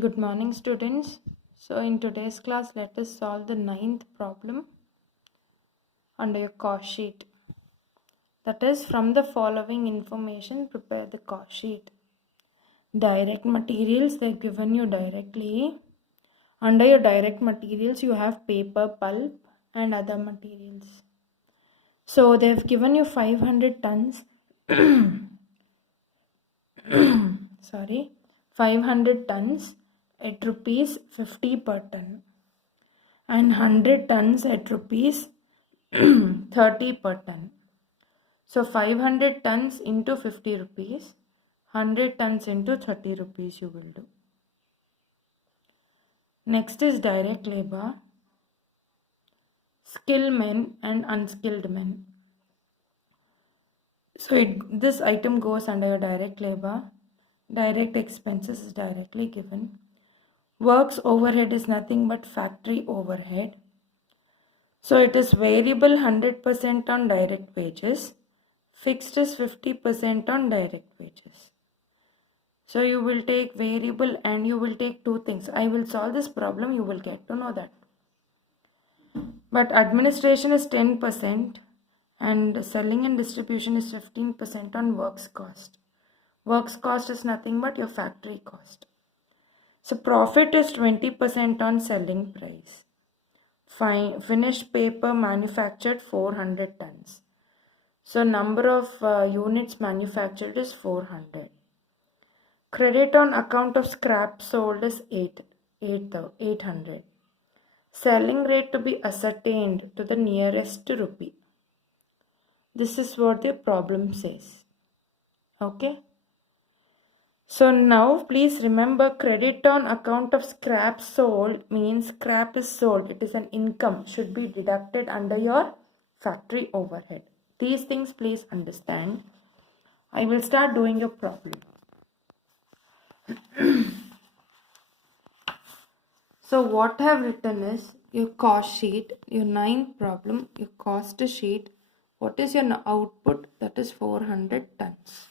Good morning, students. So, in today's class, let us solve the ninth problem under your cost sheet. That is, from the following information, prepare the cost sheet. Direct materials, they've given you directly. Under your direct materials, you have paper, pulp, and other materials. So, they've given you 500 tons. Sorry, 500 tons at rupees 50 per ton, and 100 tons at rupees 30 per ton. So 500 tons into 50 rupees, 100 tons into 30 rupees you will do. Next is direct labor, skilled men and unskilled men. So this item goes under your direct labor. Direct expenses is directly given. Works overhead is nothing but factory overhead. So it is variable 100% on direct wages. Fixed is 50% on direct wages. So you will take variable and you will take two things. I will solve this problem, you will get to know that. But administration is 10% and selling and distribution is 15% on works cost. Works cost is nothing but your factory cost. So profit is 20% on selling price. Finished paper manufactured 400 tons. So number of units manufactured is 400. Credit on account of scrap sold is 800. Selling rate to be ascertained to the nearest rupee. This is what the problem says. Okay. So now please remember, credit on account of scrap sold means scrap is sold. It is an income, should be deducted under your factory overhead. These things please understand. I will start doing your problem. So what I have written is your cost sheet, your ninth problem, your cost sheet. What is your output? That is 400 tons.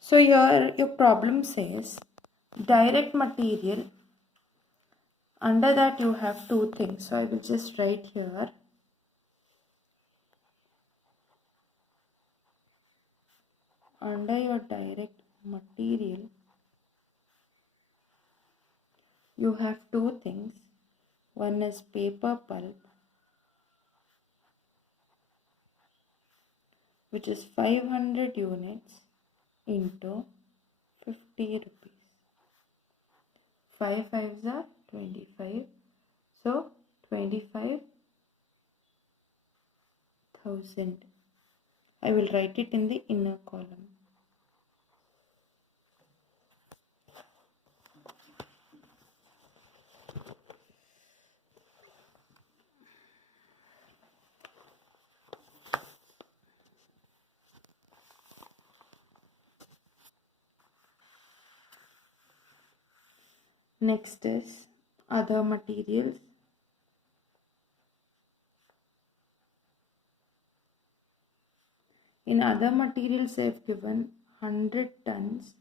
So here your problem says direct material. Under that you have two things. So I will just write here. Under your direct material, you have two things. One is paper pulp, which is 500 units into 50 rupees. 5 5s are 25. So 25,000. I will write it in the inner column. Next is other materials. In other materials, I have given 100 tons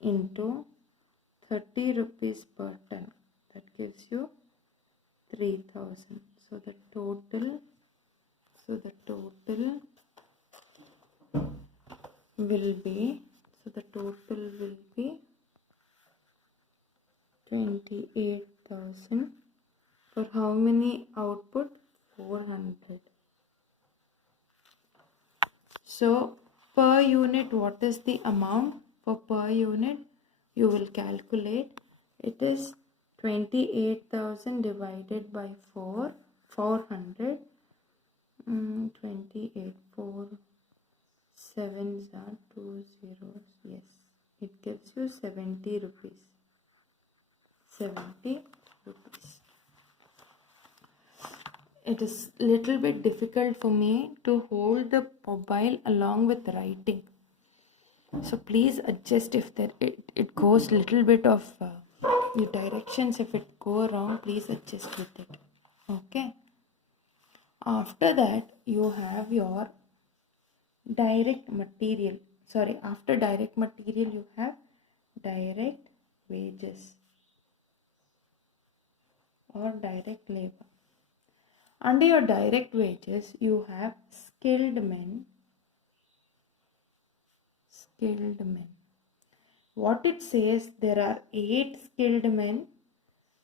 into 30 rupees per ton. That gives you 3,000. So the total will be 28,000 for how many output? 400. So per unit, what is the amount? For per unit, you will calculate. It is 28,000 divided by 400. 28, 4 sevens are 2 zeros. Yes, it gives you 70 rupees. 70 rupees. It is little bit difficult for me to hold the mobile along with writing. So please adjust if it goes little bit of the directions. If it go wrong, please adjust with it. Okay. After that, you have your direct material. Sorry, after direct material, you have direct wages or direct labor. Under your direct wages, you have skilled men. Skilled men. What it says, there are 8 skilled men.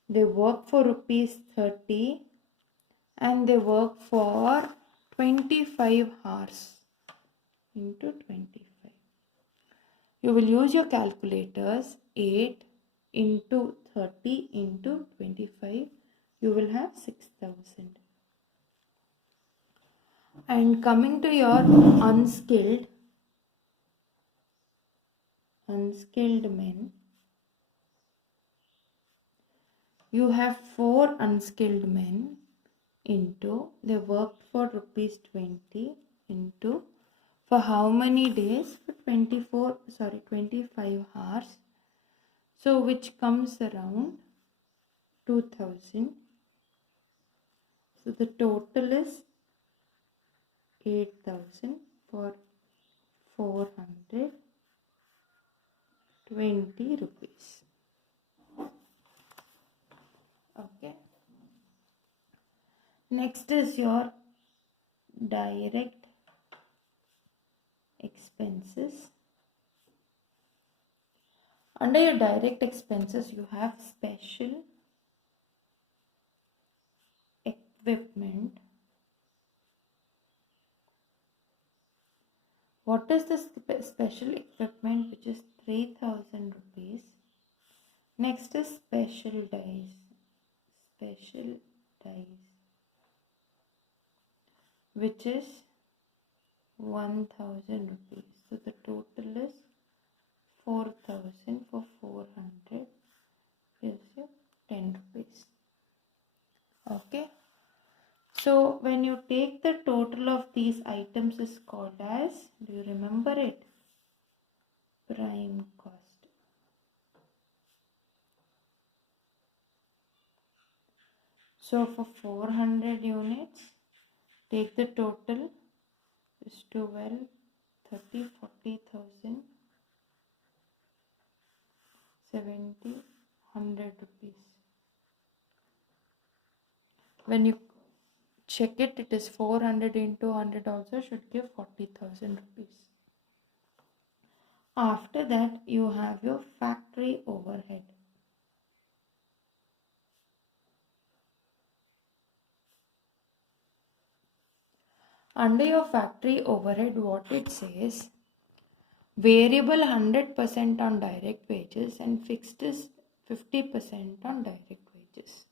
They work for rupees 30 and they work for 25 hours into 25. You will use your calculators. 8 into 30 into 25. You will have 6,000. And coming to your unskilled men, you have 4 unskilled men into, they worked for rupees 20 into, for how many days? For 25 hours. So which comes around 2000. So the total is 8,000 for 420 rupees. Okay. Next is your direct expenses. Under your direct expenses, you have special equipment. What is the special equipment, which is 3,000 rupees? Next is special dies. Special dies, which is 1,000 rupees. So the total is 4,000 for 400 gives you 10 rupees. Okay. So when you take the total of these items is called as, do you remember it? Prime cost. So for 400 units, take the total is 12, 30, 40,000, 70, 100 rupees. When you check it, it is 400 into 100 also should give 40,000 rupees. After that, you have your factory overhead. Under your factory overhead, what it says, variable 100% on direct wages and fixed is 50% on direct wages,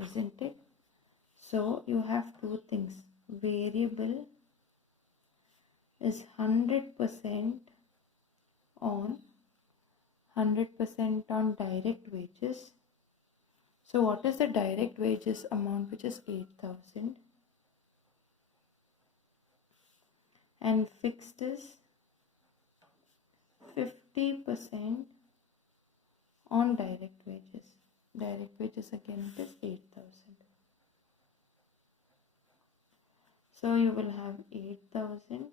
isn't it? So you have two things. Variable is 100% on direct wages. So what is the direct wages amount, which is 8,000, and fixed is 50% on direct wages. Direct wages again, it is 8,000. So you will have 8,000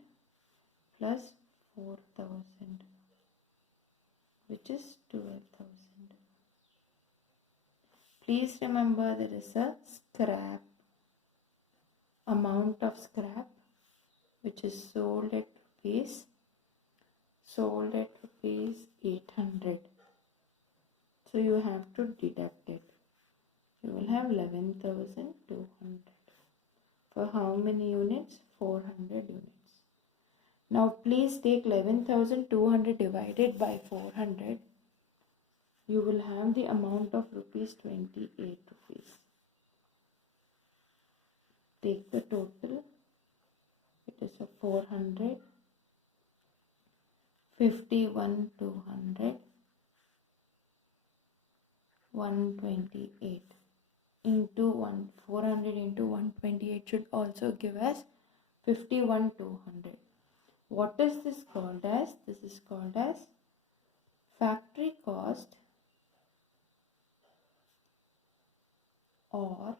plus 4,000, which is 12,000. Please remember, there is a scrap, amount of scrap, which is sold at rupees 800. So you have to deduct it. You will have 11,200. For how many units? 400 units. Now please take 11,200 divided by 400. You will have the amount of rupees 28 rupees. Take the total. It is a 400, 51, 200, 128 into 400 into 128 should also give us 51, 200. What is this called as? This is called as factory cost or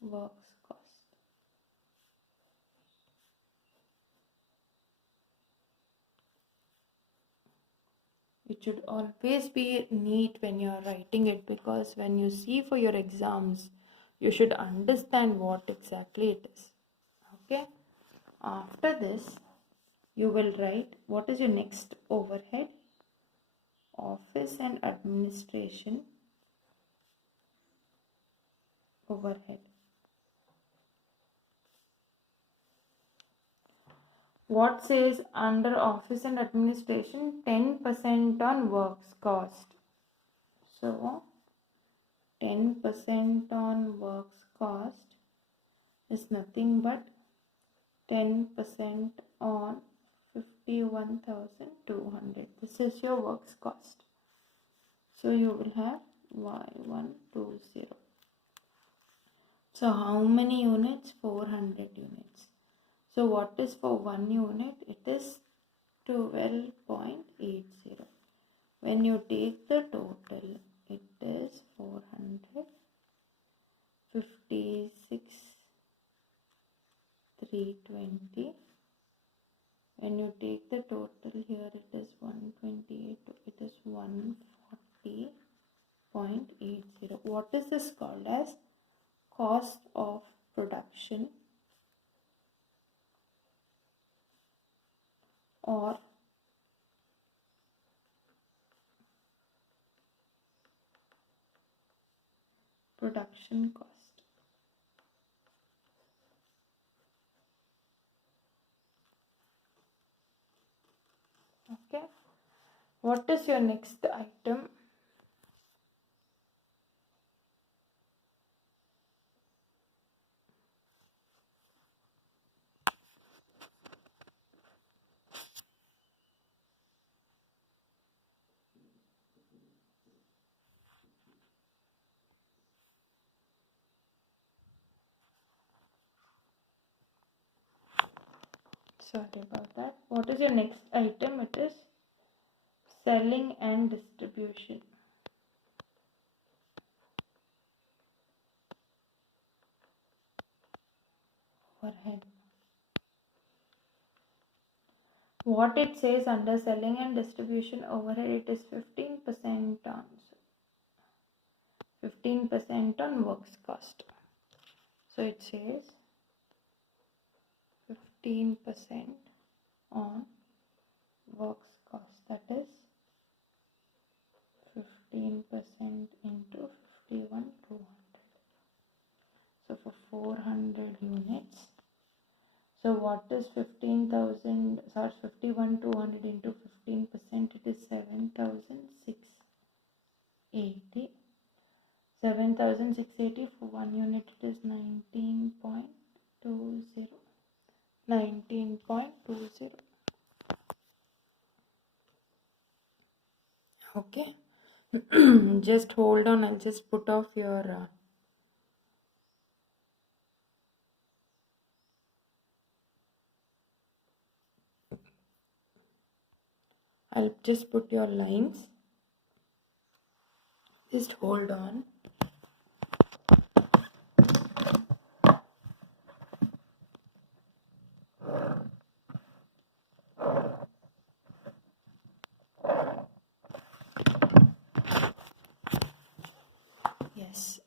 works cost. It should always be neat when you are writing it, because when you see for your exams, you should understand what exactly it is. Okay. After this, you will write what is your next overhead. Office and administration overhead. What says under office and administration 10% on works cost. So 10% on works cost is nothing but 10% on 51,200. This is your works cost. So you will have Y120. So how many units? 400 units. So what is for 1 unit? It is 12.80. When you take the total, it is 456,320. When you take the total here, it is 128. It is 140.80. What is this called as? Cost of production or production cost. Okay. What is your next item? Sorry about that. What is your next item? It is selling and distribution overhead. What it says under selling and distribution overhead, it is 15% on 15% on works cost. So it says 15% on works cost, that is 15% into 51,200. So for 400 units, so what is 15,000, sorry, 51,200 into 15%, it is 7,680. 7,680 for 1 unit, it is 19.20. 19.20. Okay. Just hold on, I'll just put off your I'll just put your lines. Just hold on. Yes.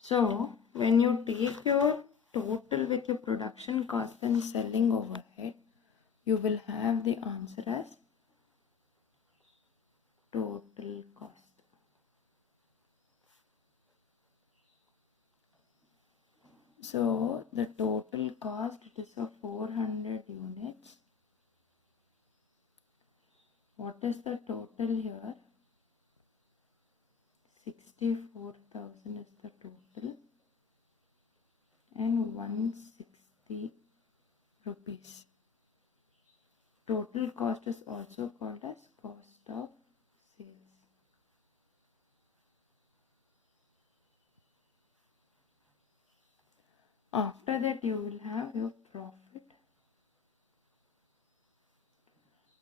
So when you take your total with your production cost and selling overhead, you will have the answer as total cost. So the total cost, it is for 400 units. What is the total here? 64,000 is the total and 160 rupees. Total cost is also called as cost of sales. After that, you will have your profit.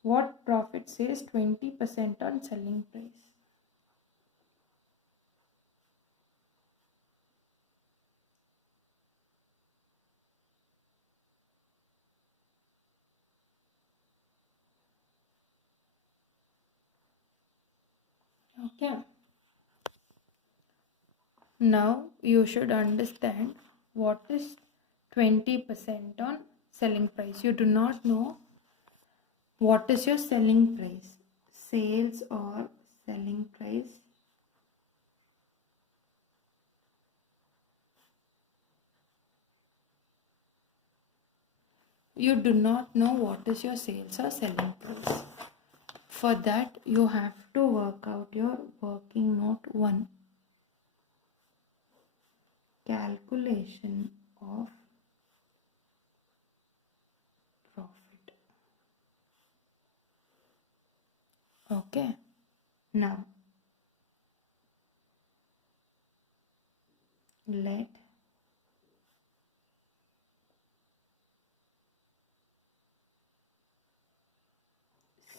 What profit says 20% on selling price. Okay. Now you should understand what is 20% on selling price. You do not know what is your selling price, sales or selling price. You do not know what is your sales or selling price. For that, you have to work out your working note 1. Calculation of profit. Okay. Now, let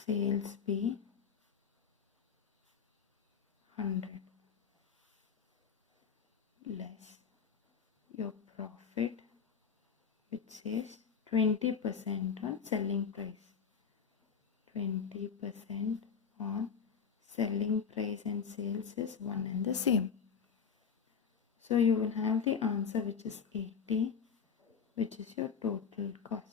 sales be 100 less your profit, which says 20% on selling price. 20% on selling price and sales is one and the same. So you will have the answer, which is 80, which is your total cost.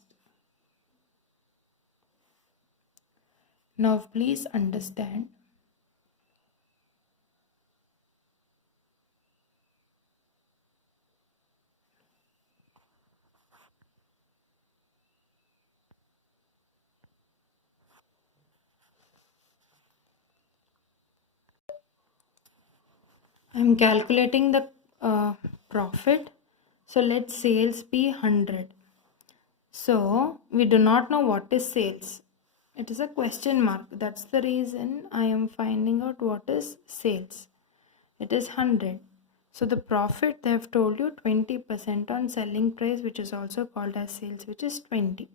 Now please understand, I am calculating the profit. So let sales be 100. So we do not know what is sales. It is a question mark. That's the reason I am finding out what is sales. It is 100. So the profit, they have told you 20% on selling price, which is also called as sales, which is 20.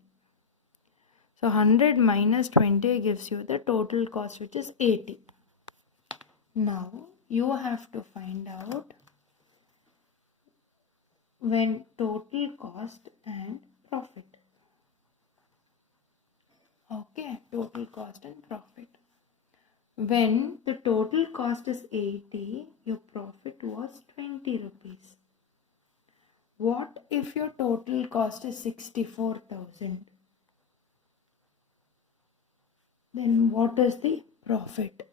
So 100 minus 20 gives you the total cost, which is 80. Now you have to find out when total cost and profit. Okay, total cost and profit. When the total cost is 80, your profit was 20 rupees. What if your total cost is 64,000? Then what is the profit?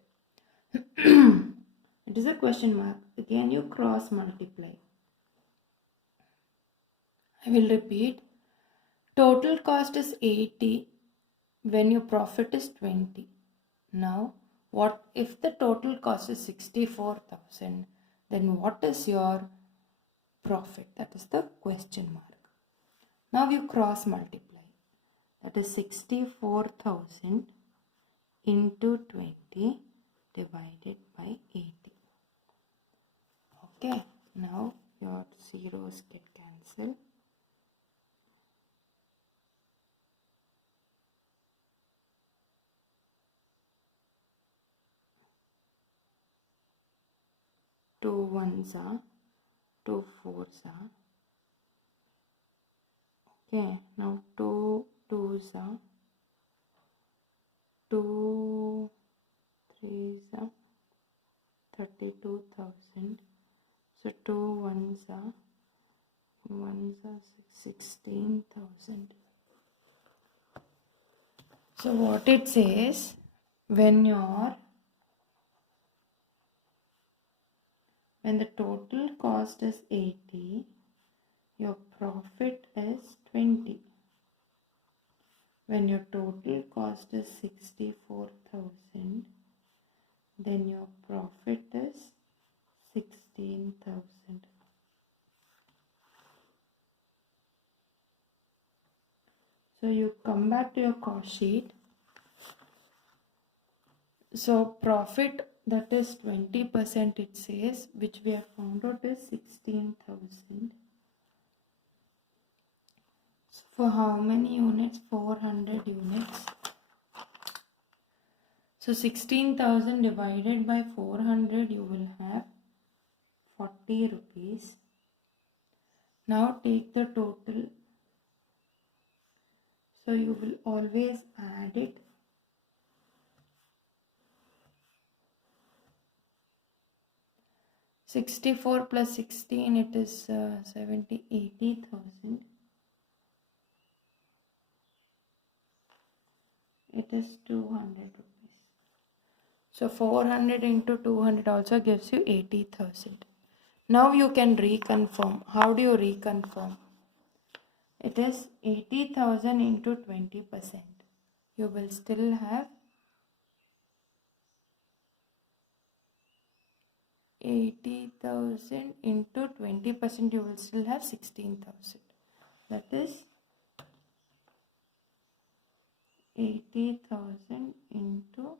It is a question mark. Again, you cross multiply. I will repeat. Total cost is 80 when your profit is 20. Now, what if the total cost is 64,000? Then what is your profit? That is the question mark. Now you cross multiply. That is 64,000 into 20 divided by 80. Okay, now your zeros get cancelled. Two ones are, two fours are. Okay, now two twos are, two threes are, 32,000. So two ones are 16,000. So what it says, when the total cost is 80, your profit is 20. When your total cost is 64,000, then your profit is 16,000. So you come back to your cost sheet. So profit, that is 20%, it says, which we have found out is 16,000. So for how many units? 400 units. So 16,000 divided by 400, you will have 40 rupees. Now take the total. So you will always add it. 64 plus 16, it is 70, 80,000. It is 200 rupees. So 400 into 200 also gives you 80,000. Now you can reconfirm. How do you reconfirm? It is 80,000 into 20%. You will still have 80,000 into 20%. You will still have 16,000. That is 80,000 into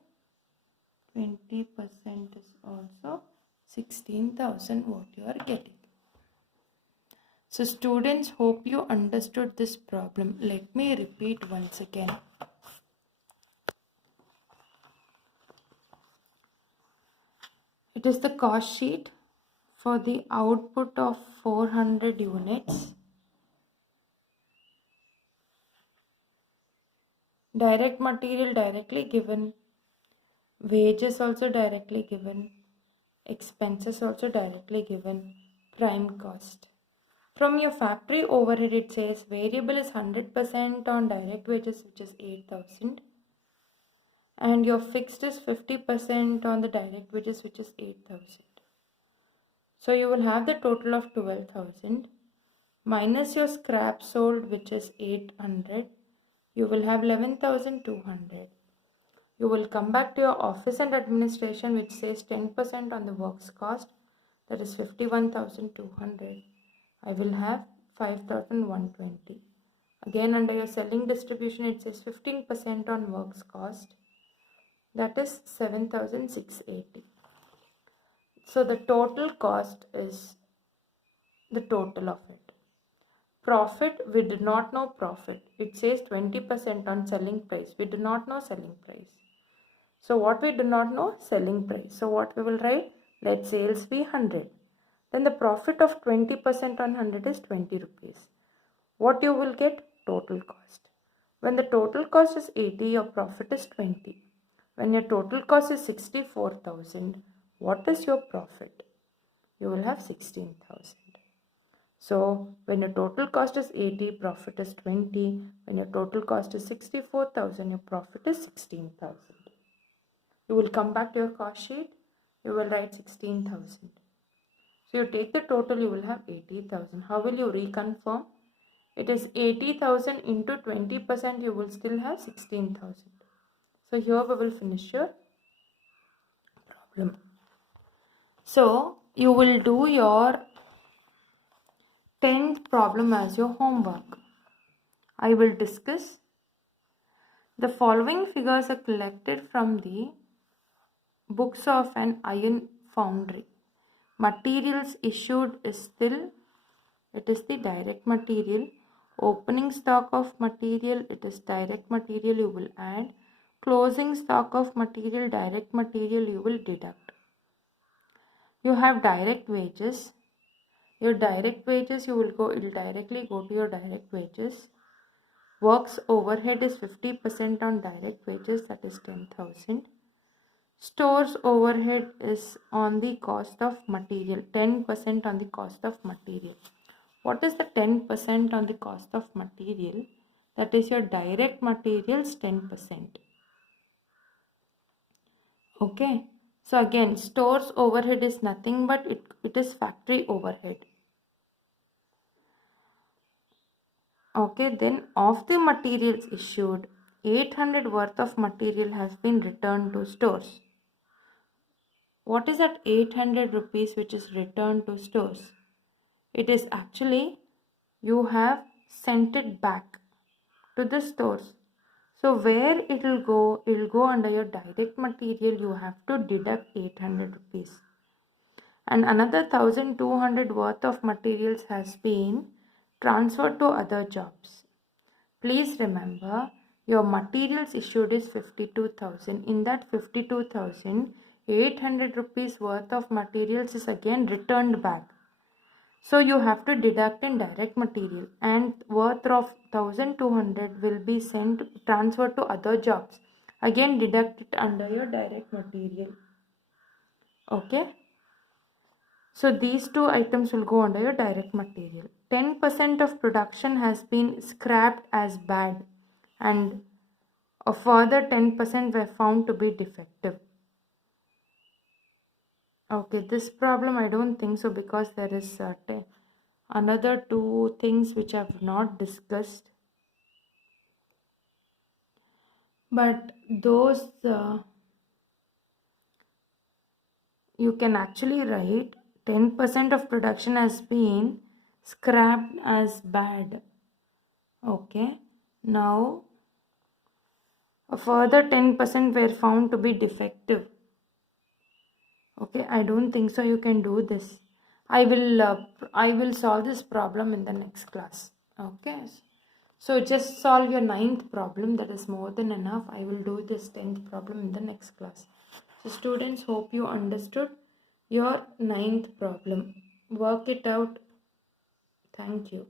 20% is also 16,000 what you are getting. So students, hope you understood this problem. Let me repeat once again. It is the cost sheet for the output of 400 units. Direct material directly given. Wages also directly given. Expenses also directly given. Prime cost. From your factory overhead, it says variable is 100% on direct wages, which is 8,000. And your fixed is 50% on the direct wages, which is 8,000. So you will have the total of 12,000 minus your scrap sold, which is 800. You will have 11,200. You will come back to your office and administration, which says 10% on the works cost, that is 51,200. I will have 5,120. Again, under your selling distribution, it says 15% on works cost, that is 7,680. So the total cost is the total of it. Profit, we do not know profit. It says 20% on selling price. We do not know selling price. So what we do not know? Selling price. So what we will write? Let sales be 100. Then the profit of 20% on 100 is 20 rupees. What you will get? Total cost. When the total cost is 80, your profit is 20. When your total cost is 64,000, what is your profit? You will have 16,000. So when your total cost is 80, profit is 20. When your total cost is 64,000, your profit is 16,000. You will come back to your cost sheet. You will write 16,000. So you take the total, you will have 80,000. How will you reconfirm? It is 80,000 into 20%, you will still have 16,000. So here we will finish your problem. So you will do your 10th problem as your homework. I will discuss. The following figures are collected from the books of an iron foundry. Materials issued is still, it is the direct material. Opening stock of material, it is direct material you will add. Closing stock of material, direct material you will deduct. You have direct wages. Your direct wages, you will directly go to your direct wages. Works overhead is 50% on direct wages, that is 10,000. Stores overhead is on the cost of material, 10% on the cost of material. What is the 10% on the cost of material? That is your direct materials 10%. Okay. So again, stores overhead is nothing but it is factory overhead. Okay, then of the materials issued, 800 worth of material has been returned to stores. What is that 800 rupees which is returned to stores? It is actually you have sent it back to the stores. So where it will go under your direct material. You have to deduct 800 rupees. And another 1,200 worth of materials has been transferred to other jobs. Please remember, your materials issued is 52,000. In that 52,000, 800 rupees worth of materials is again returned back. So you have to deduct in direct material, and worth of 1,200 will be transferred to other jobs. Again deduct it under your direct material. Okay. So these two items will go under your direct material. 10% of production has been scrapped as bad and a further 10% were found to be defective. Okay, this problem I don't think so, because there is another two things which I have not discussed. But those you can actually write 10% of production has been scrapped as bad. Okay, now a further 10% were found to be defective. Okay, I don't think so you can do this. I will solve this problem in the next class. Okay, so just solve your 9th problem, that is more than enough. I will do this 10th problem in the next class. So students, hope you understood your 9th problem. Work it out. Thank you.